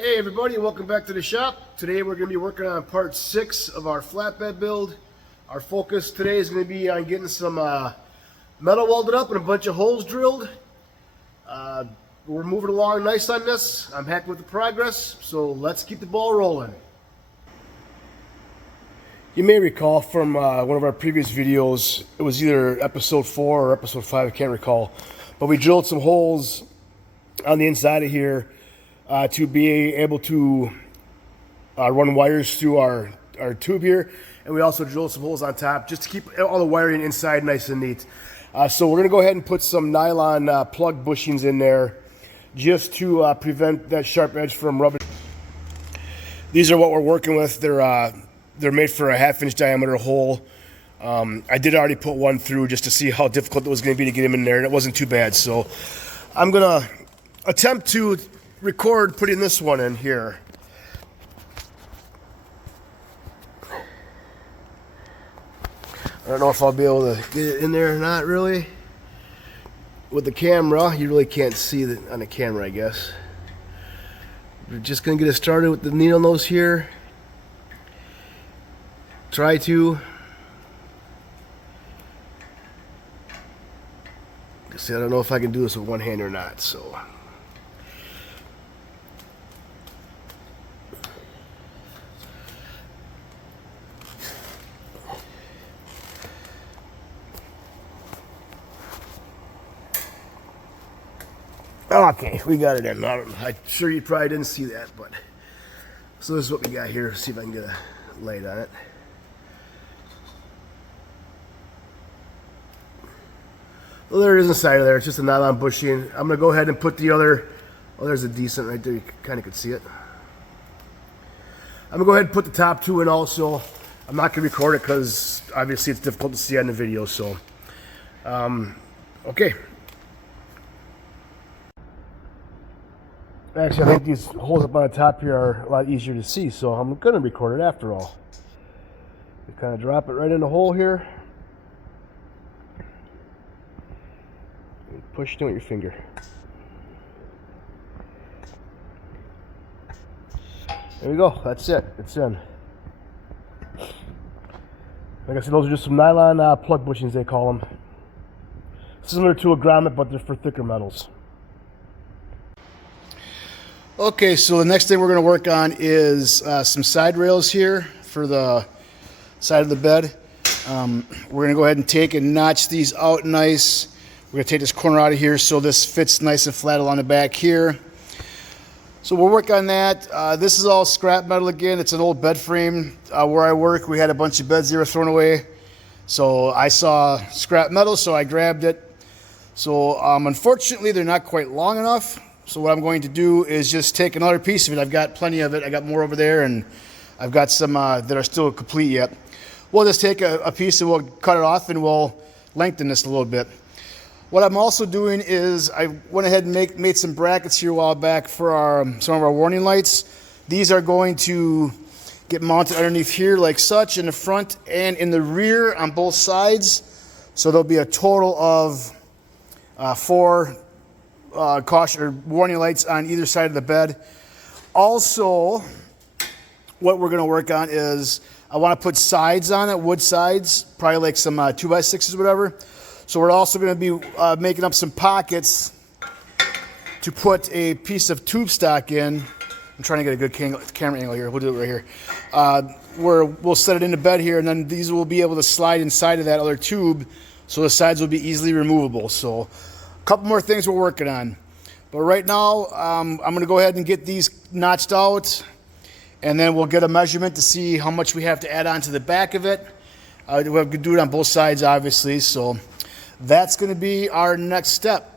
Hey everybody, welcome back to the shop. Today we're going to be working on part 6 of our flatbed build. Our focus today is going to be on getting some metal welded up and a bunch of holes drilled. We're moving along nice on this. I'm happy with the progress, so let's keep the ball rolling. You may recall from one of our previous videos, it was either episode 4 or episode 5, I can't recall, but we drilled some holes on the inside of here to be able to run wires through our tube here, and we also drilled some holes on top just to keep all the wiring inside nice and neat. So we're going to go ahead and put some nylon plug bushings in there just to prevent that sharp edge from rubbing. These are what we're working with. They're made for a 1/2-inch diameter hole. I did already put one through just to see how difficult it was going to be to get them in there, and it wasn't too bad. So I'm going to attempt to record putting this one in here. I don't know if I'll be able to get it in there or not, really. With the camera, you really can't see it on the camera, I guess. We're just going to get it started with the needle nose here. Try to. See, I don't know if I can do this with one hand or not, so. Okay, we got it in. I'm sure you probably didn't see that, but so this is what we got here. See if I can get a light on it. Well, there it is inside of there. It's just a nylon bushing. I'm going to go ahead and put the other. Oh, there's a decent right there. You kind of could see it. I'm going to go ahead and put the top two in also. I'm not going to record it because obviously it's difficult to see on the video. So, okay. Actually, I think these holes up on the top here are a lot easier to see, so I'm going to record it after all. You kind of drop it right in the hole here. And push it in with your finger. There we go. That's it. It's in. Like I said, those are just some nylon plug bushings, they call them. Similar to a grommet, but they're for thicker metals. Okay, so the next thing we're going to work on is some side rails here for the side of the bed. We're going to go ahead and take and notch these out nice. We're going to take this corner out of here so this fits nice and flat along the back here. So we'll work on that. This is all scrap metal again. It's an old bed frame. Where I work, we had a bunch of beds they were thrown away. So I saw scrap metal, so I grabbed it. So unfortunately, they're not quite long enough. So what I'm going to do is just take another piece of it. I've got plenty of it. I got more over there, and I've got some that are still complete yet. We'll just take a piece and we'll cut it off and we'll lengthen this a little bit. What I'm also doing is I went ahead and made some brackets here a while back for some of our warning lights. These are going to get mounted underneath here like such in the front and in the rear on both sides. So there'll be a total of 4 caution or warning lights on either side of the bed. Also, what we're going to work on is I want to put sides on it, wood sides, probably like some 2x6s or whatever. So we're also going to be making up some pockets to put a piece of tube stock in. I'm trying to get a good camera angle here. We'll do it right here. Where we'll set it in the bed here, and then these will be able to slide inside of that other tube, so the sides will be easily removable. So a couple more things we're working on. But right now, I'm going to go ahead and get these notched out, and then we'll get a measurement to see how much we have to add on to the back of it. We have to do it on both sides, obviously. So that's going to be our next step.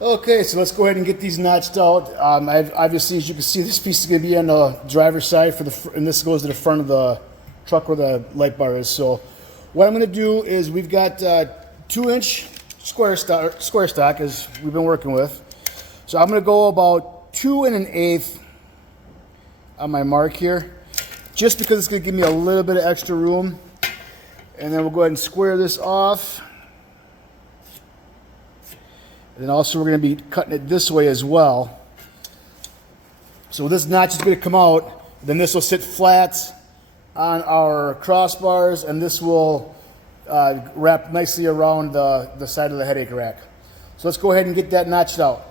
Okay, so let's go ahead and get these notched out. Obviously, as you can see, this piece is going to be on the driver's side, and this goes to the front of the truck where the light bar is. So what I'm going to do is we've got 2-inch square stock as we've been working with. So I'm going to go about 2 1/8 on my mark here, just because it's going to give me a little bit of extra room. And then we'll go ahead and square this off. And also we're going to be cutting it this way as well. So this notch is going to come out, then this will sit flat on our crossbars, and this will wrap nicely around the side of the headache rack. So let's go ahead and get that notched out.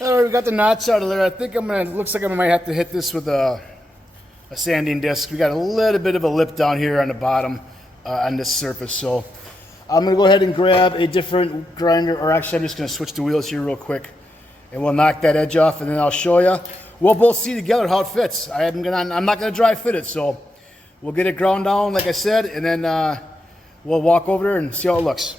All right, we got the notch out of there. I think looks like I might have to hit this with a sanding disc. We got a little bit of a lip down here on the bottom on this surface. So I'm gonna go ahead and grab a different grinder, or actually I'm just gonna switch the wheels here real quick and we'll knock that edge off, and then I'll show you. We'll both see together how it fits. I'm not gonna dry fit it, so we'll get it ground down like I said, and then we'll walk over there and see how it looks.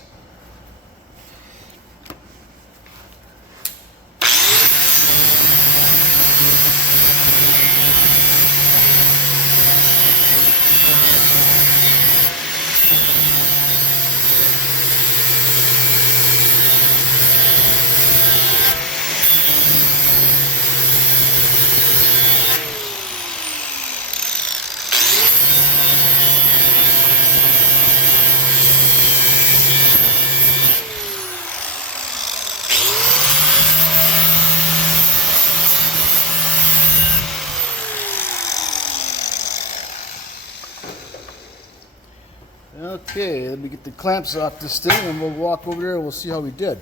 Okay, let me get the clamps off this thing and we'll walk over there and we'll see how we did.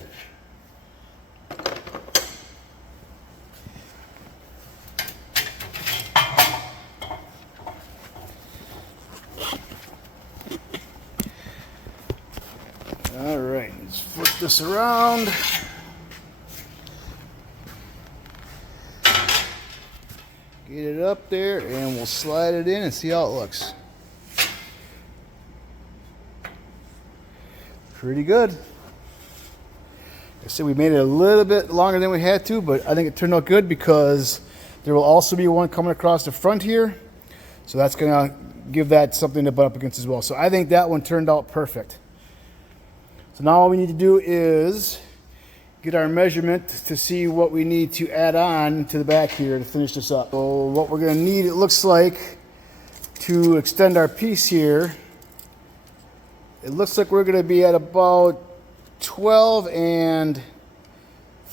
All right, let's flip this around. Get it up there and we'll slide it in and see how it looks. Pretty good. Like I said, we made it a little bit longer than we had to, but I think it turned out good because there will also be one coming across the front here. So that's gonna give that something to butt up against as well. So I think that one turned out perfect. So now all we need to do is get our measurement to see what we need to add on to the back here to finish this up. So what we're gonna need, it looks like, to extend our piece here, it looks like we're going to be at about 12 and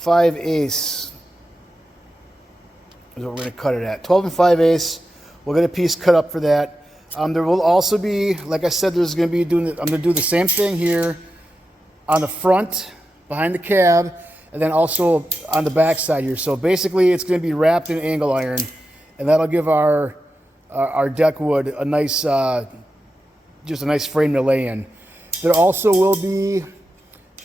5/8 is what we're going to cut it at. 12 and 5/8. We'll get a piece cut up for that. There will also be, like I said, there's going to be I'm going to do the same thing here on the front, behind the cab, and then also on the back side here. So basically, it's going to be wrapped in angle iron, and that'll give our deck wood a nice, just a nice frame to lay in. There also will be,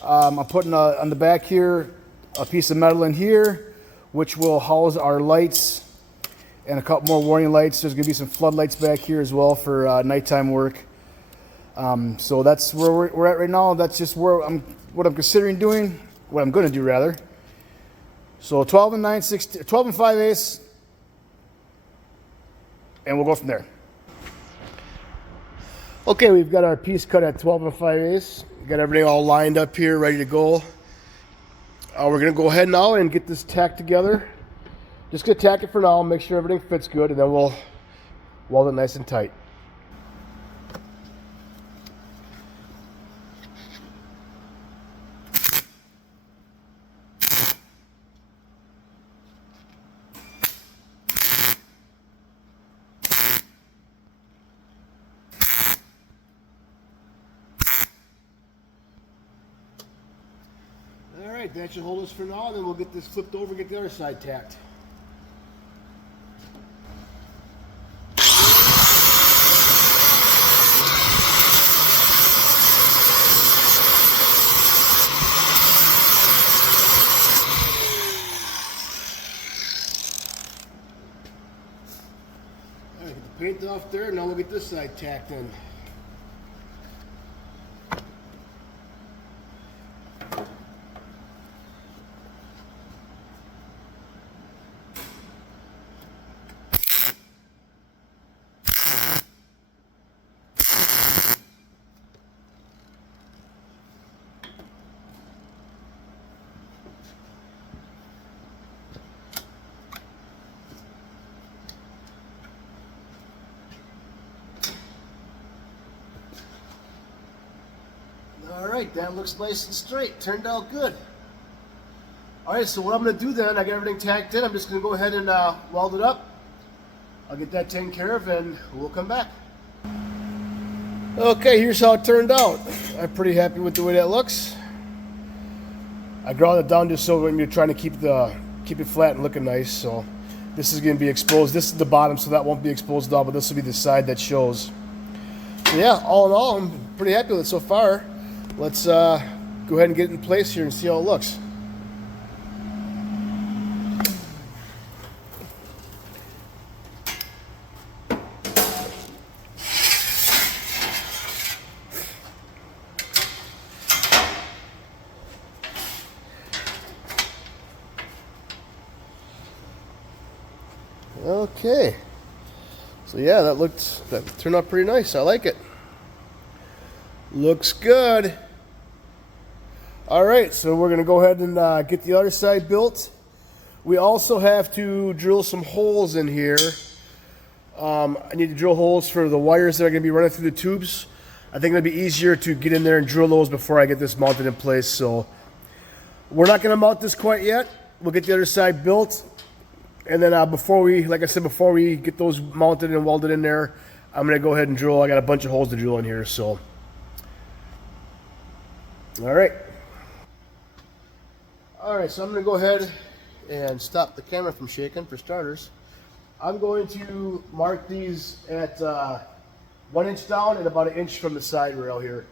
I'm putting on the back here, a piece of metal in here, which will house our lights and a couple more warning lights. There's going to be some floodlights back here as well for nighttime work. So that's where we're at right now. That's just what I'm considering doing, what I'm going to do rather. So 12 and 5/8, and we'll go from there. Okay, we've got our piece cut at 12 and 5/8. We've got everything all lined up here, ready to go. We're going to go ahead now and get this tacked together. Just going to tack it for now, make sure everything fits good, and then we'll weld it nice and tight. All right, that should hold us for now. Then we'll get this flipped over and get the other side tacked. All right, get the paint off there. Now we'll get this side tacked in. All right, that looks nice and straight. Turned out good. All right, so what I'm going to do then, I got everything tacked in. I'm just going to go ahead and weld it up. I'll get that taken care of and we'll come back. Okay, here's how it turned out. I'm pretty happy with the way that looks. I ground it down just so when you're trying to keep it flat and looking nice. So this is going to be exposed. This is the bottom, so that won't be exposed down, but this will be the side that shows. So yeah, all in all, I'm pretty happy with it so far. Let's go ahead and get it in place here and see how it looks. Okay, so yeah, that turned out pretty nice. I like it. Looks good. All right, so we're gonna go ahead and get the other side built. We also have to drill some holes in here. I need to drill holes for the wires that are gonna be running through the tubes. I think it'll be easier to get in there and drill those before I get this mounted in place. So we're not gonna mount this quite yet. We'll get the other side built. And then before we get those mounted and welded in there, I'm gonna go ahead and drill. I got a bunch of holes to drill in here, so. All right. All right, so I'm gonna go ahead and stop the camera from shaking for starters. I'm going to mark these at 1 inch down and about 1 inch from the side rail here.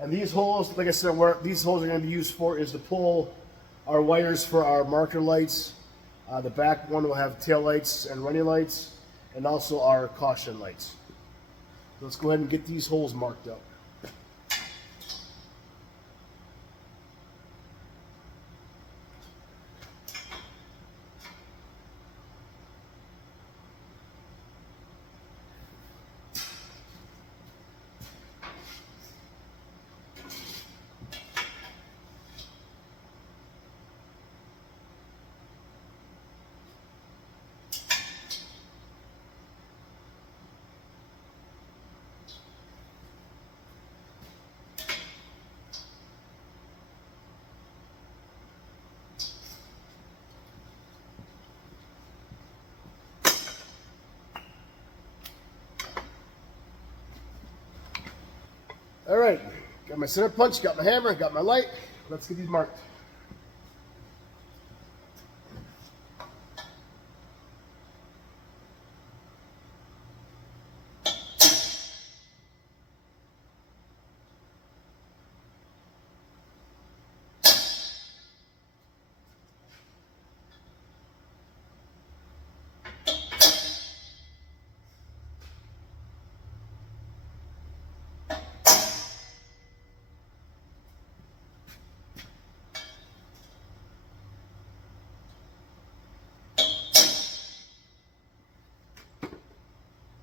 And these holes, like I said, what these holes are gonna be used for is to pull our wires for our marker lights. The back one will have tail lights and running lights, and also our caution lights. Let's go ahead and get these holes marked up. All right, got my center punch, got my hammer, got my light. Let's get these marked.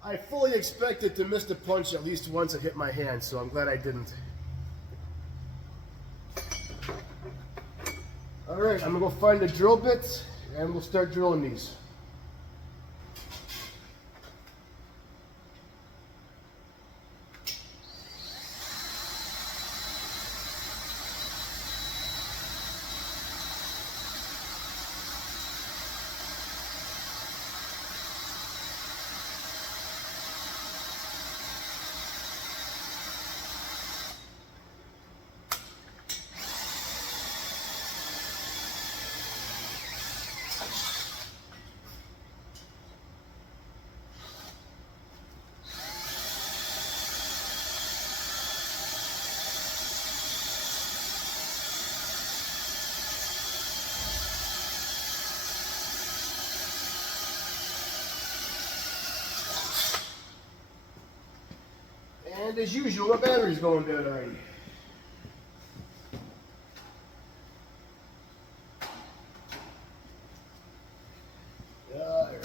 I fully expected to miss the punch at least once it hit my hand, so I'm glad I didn't. All right, I'm gonna go find the drill bits and we'll start drilling these. And as usual, the battery's going dead already. Alright.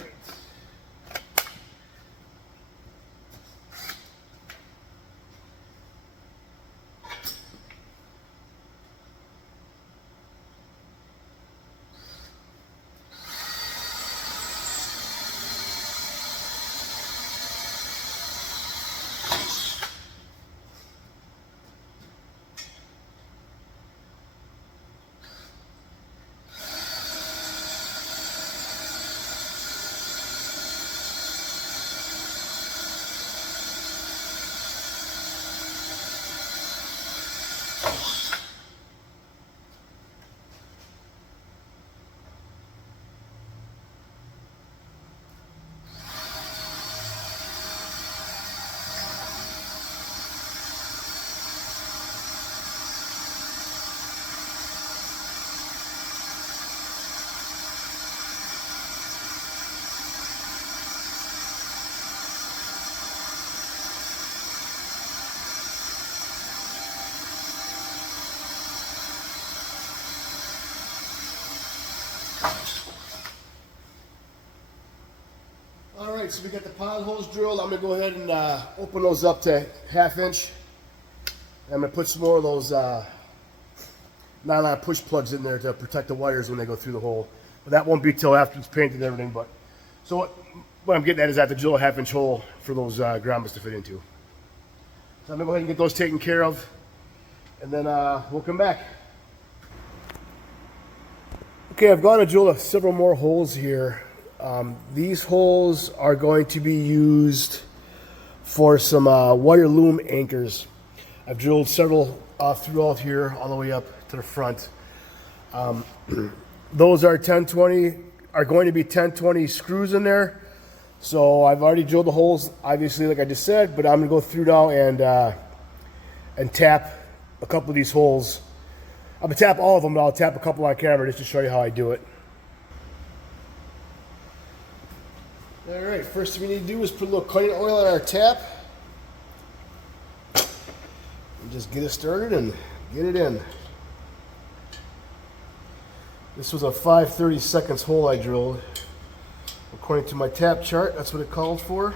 Alright, so we got the pilot holes drilled. I'm going to go ahead and open those up to 1/2 inch. I'm going to put some more of those nylon push plugs in there to protect the wires when they go through the hole. But that won't be till after it's painted and everything. But so what I'm getting at is I have to drill a 1/2 inch hole for those grommets to fit into. So I'm going to go ahead and get those taken care of, and then we'll come back. Okay, I've gone and drilled several more holes here. These holes are going to be used for some wire loom anchors. I've drilled several throughout here all the way up to the front. Those are going to be 1020 screws in there. So I've already drilled the holes, obviously, like I just said, but I'm gonna go through now and tap a couple of these holes. I'm gonna tap all of them, but I'll tap a couple on camera just to show you how I do it. All right, first thing we need to do is put a little cutting oil on our tap. And just get it started and get it in. This was a 5/32 hole I drilled. According to my tap chart, that's what it called for.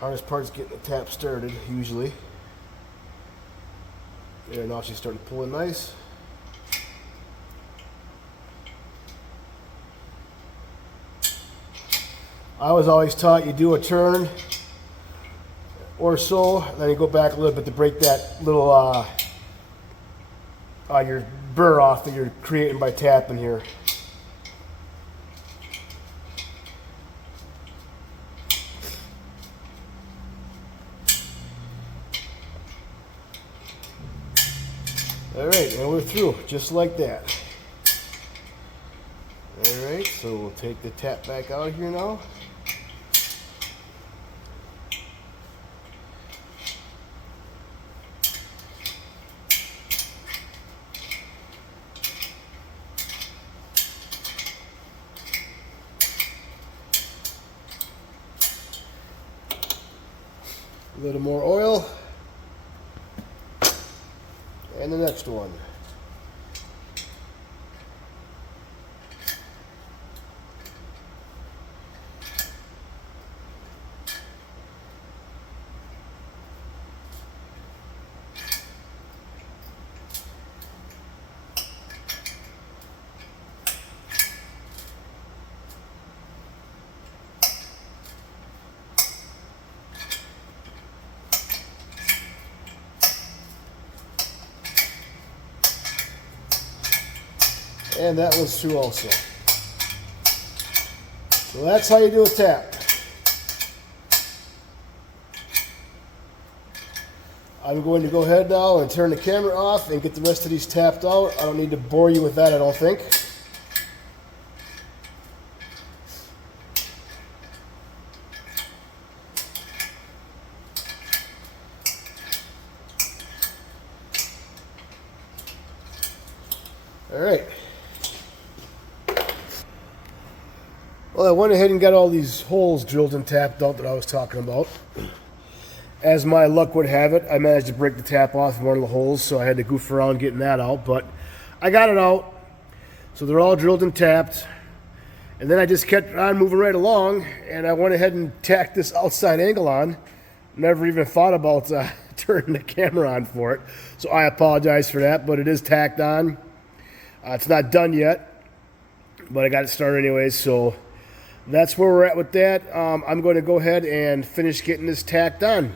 Hardest part is getting the tap started, usually. There, now she's starting to pull in nice. I was always taught you do a turn or so, then you go back a little bit to break that little your burr off that you're creating by tapping here. Alright, and we're through, just like that. Alright, so we'll take the tap back out here now. A little more oil, and the next one. And that one's through also. So that's how you do a tap. I'm going to go ahead now and turn the camera off and get the rest of these tapped out. I don't need to bore you with that, I don't think. All right. Well, I went ahead and got all these holes drilled and tapped out that I was talking about. As my luck would have it, I managed to break the tap off of one of the holes, so I had to goof around getting that out, but I got it out. So they're all drilled and tapped. And then I just kept on moving right along, and I went ahead and tacked this outside angle on. Never even thought about turning the camera on for it. So I apologize for that, but it is tacked on. It's not done yet, but I got it started anyways, so that's where we're at with that. I'm going to go ahead and finish getting this tacked on.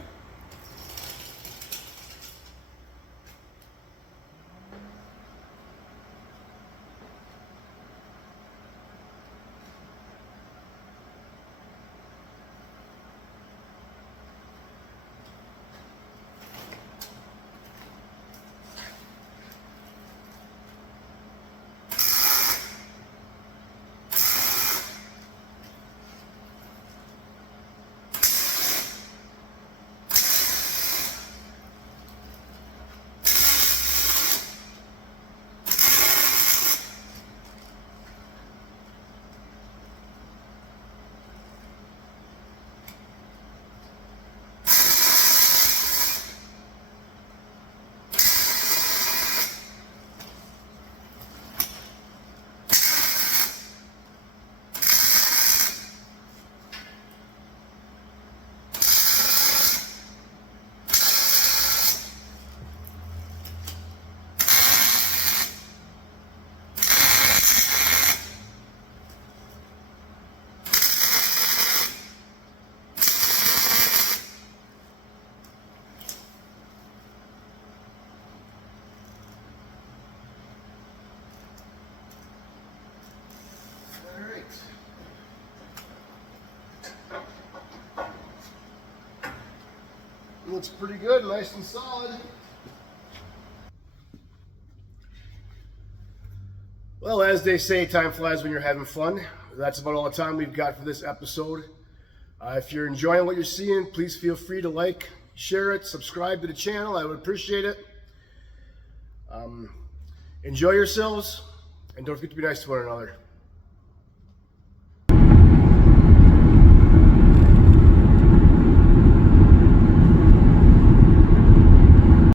Looks pretty good, nice and solid. Well, as they say, time flies when you're having fun. That's about all the time we've got for this episode. If you're enjoying what you're seeing, please feel free to like, share it, subscribe to the channel. I would appreciate it. Enjoy yourselves, and don't forget to be nice to one another.